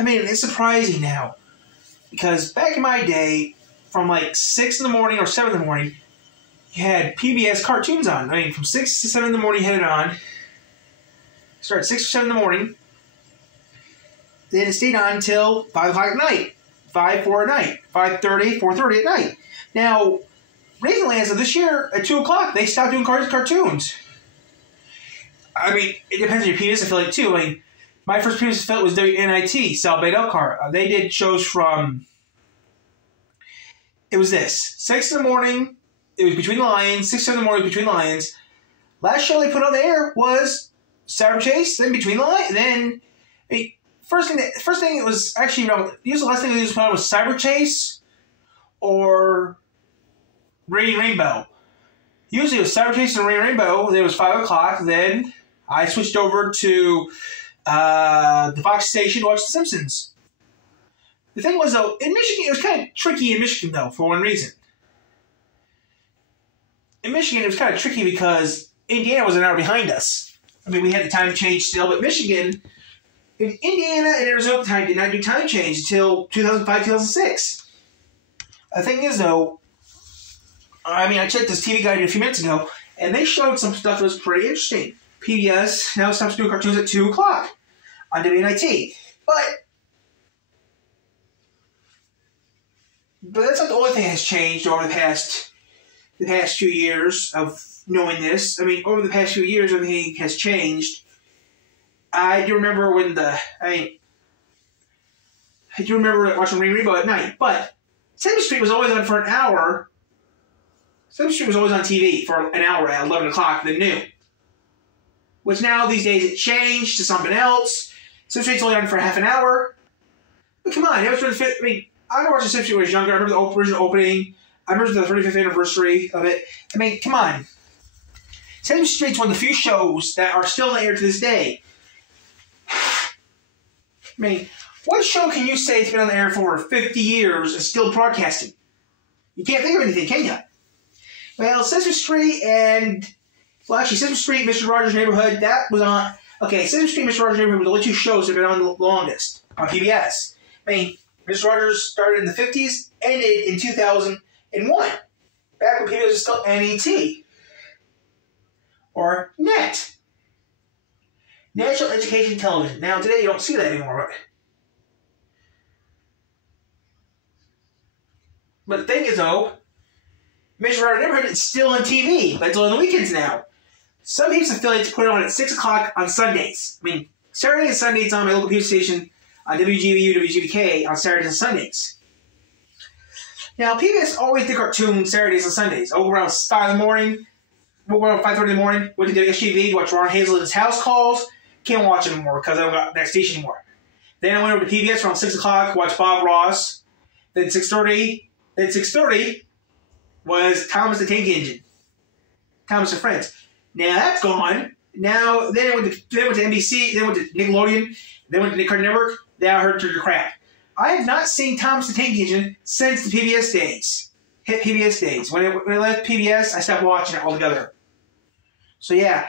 I mean, it's surprising now. Because back in my day, from like 6 in the morning or 7 in the morning, you had PBS cartoons on. I mean, from 6 to 7 in the morning, you had it on. Started at 6 or 7 in the morning. Then it stayed on until 5 o'clock at night. 5, 4 at night. 5:30, 4:30 at night. Now, recently, as of this year, at 2 o'clock, they stopped doing cartoons. I mean, it depends on your PBS affiliate, too. I mean, my first PBS affiliate was WNIT, South Bay Elkhart. They did shows from... It was this. 6 in the morning, it was Between the Lions. 6 in the morning, Between the Lions. Last show they put on the air was Cyber Chase, then Between the Lions. Then, I mean, first thing it was actually, usually the last thing they used to put on was Cyber Chase or Radiant Rainbow. Usually it was Cyber Chase and Radiant Rainbow. Then it was 5 o'clock. Then I switched over to the Fox station to watch The Simpsons. The thing was, though, in Michigan, it was kind of tricky in Michigan, though, for one reason. In Michigan, it was kind of tricky because Indiana was an hour behind us. I mean, we had the time change still, but Michigan, in Indiana and Arizona time did not do time change until 2005, 2006. The thing is, though, I mean, I checked this TV guide a few minutes ago, and they showed some stuff that was pretty interesting. PBS now stops doing cartoons at 2 o'clock on WNIT. But that's not the only thing that has changed over the past few years of knowing this. I mean, over the past few years, everything has changed. I do remember I do remember watching Rainbow at night, but Sesame Street was always on for an hour. Sesame Street was always on TV for an hour at 11 o'clock, then noon. Which now, these days, it changed to something else. Sesame Street's only on for half an hour. But come on, it was I mean, I remember watching Sesame Street when I was younger. I remember the original opening. I remember the 35th anniversary of it. I mean, come on. Sesame Street's one of the few shows that are still on the air to this day. I mean, what show can you say has been on the air for 50 years and still broadcasting? You can't think of anything, can you? Well, Sesame Street and... Well, actually, Sesame Street, Mr. Rogers' Neighborhood, that was on... Okay, Sesame Street and Mr. Rogers' Neighborhood were the only two shows that have been on the longest on PBS. I mean, Mr. Rogers started in the 50s, ended in 2001. Back when PBS was still NET. Or NET. National Education Television. Now, today you don't see that anymore. But the thing is, though, Mr. Rogers' Neighborhood is still on TV, but it's on the weekends now. Some PBS affiliates put it on at 6 o'clock on Sundays. I mean, Saturday and Sunday it's on my local PBS station on WGVU, WGVK on Saturdays and Sundays. Now, PBS always did cartoons Saturdays and Sundays. Over around 5 in the morning, over around 5:30 in the morning, went to WSGV to watch Ron Hazelton's House Calls. Can't watch it anymore because I don't got that station anymore. Then I went over to PBS around 6 o'clock, watched Bob Ross. Then 6:30 was Thomas the Tank Engine. Thomas and Friends. Now that's gone. Now, then it went to NBC, then went to Nickelodeon, then went to Nick Carter Network. Now I heard the crap. I have not seen Thomas the Tank Engine since the PBS days. Hit PBS days. When I left PBS, I stopped watching it altogether. So yeah.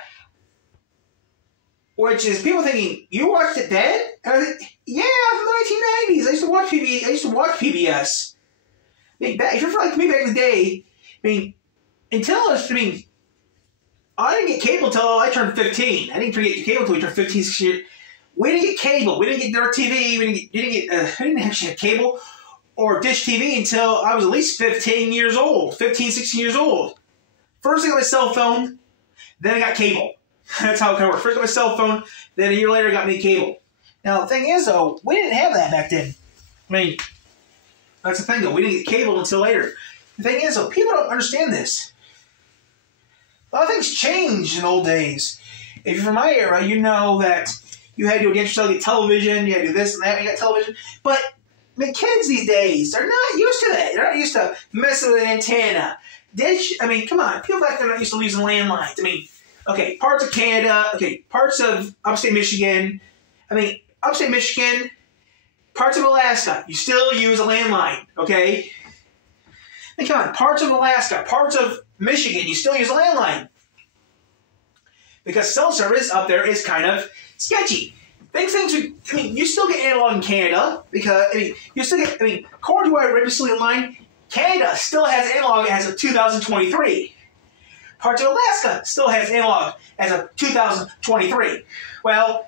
Which is people thinking, you watched it then? And I was like, yeah, from the 1990s. I used to watch PBS. I mean, if you're like me back in the day, I mean, I didn't get cable until I turned 15. I didn't get cable until we turned 15, 16 years. We didn't get cable. We didn't get DirecTV. I didn't actually have cable or Dish TV until I was at least 15 years old. 15, 16 years old. First I got my cell phone, then I got cable. That's how it kind of worked. First I got my cell phone, then a year later I got me cable. Now the thing is, though, we didn't have that back then. I mean, that's the thing, though. We didn't get cable until later. The thing is, though, people don't understand this. A lot of things changed in old days. If you're from my era, you know that you had to get television, you had to do this and that, you got television. But the kids these days, they're not used to that. They're not used to messing with an antenna. Dish, I mean, come on. People back then are not used to using landlines. I mean, okay, parts of Canada, okay, parts of upstate Michigan. I mean, upstate Michigan, parts of Alaska, you still use a landline, okay? I mean, come on, parts of Alaska, parts of Michigan, you still use a landline. Because cell service up there is kind of sketchy. I mean, you still get analog in Canada because you still get. According to what I read recently online, Canada still has analog as of 2023. Parts of Alaska still has analog as of 2023. Well,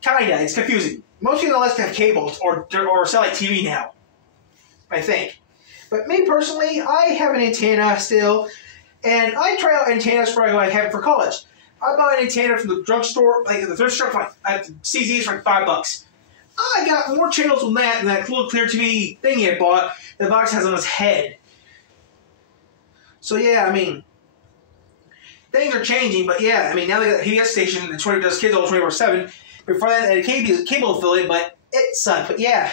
kinda. It's confusing. Most people in Alaska have cables or satellite TV now, I think. But me personally, I have an antenna still, and I try out antennas for what I have for college. I bought an antenna from the drugstore, like the thrift store, at the CZ's for like $5. I got more channels than that little clear TV thingy I bought. The box has on its head. So yeah, I mean, things are changing, but yeah, I mean, now they got a PBS station and does kids all 24/7. Before that, they had a cable affiliate, but it sucked. But yeah,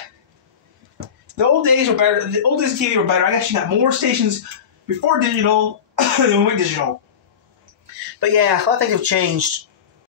the old days were better. The old days of TV were better. I actually got more stations before digital than when we went digital. But yeah, a lot of things have changed.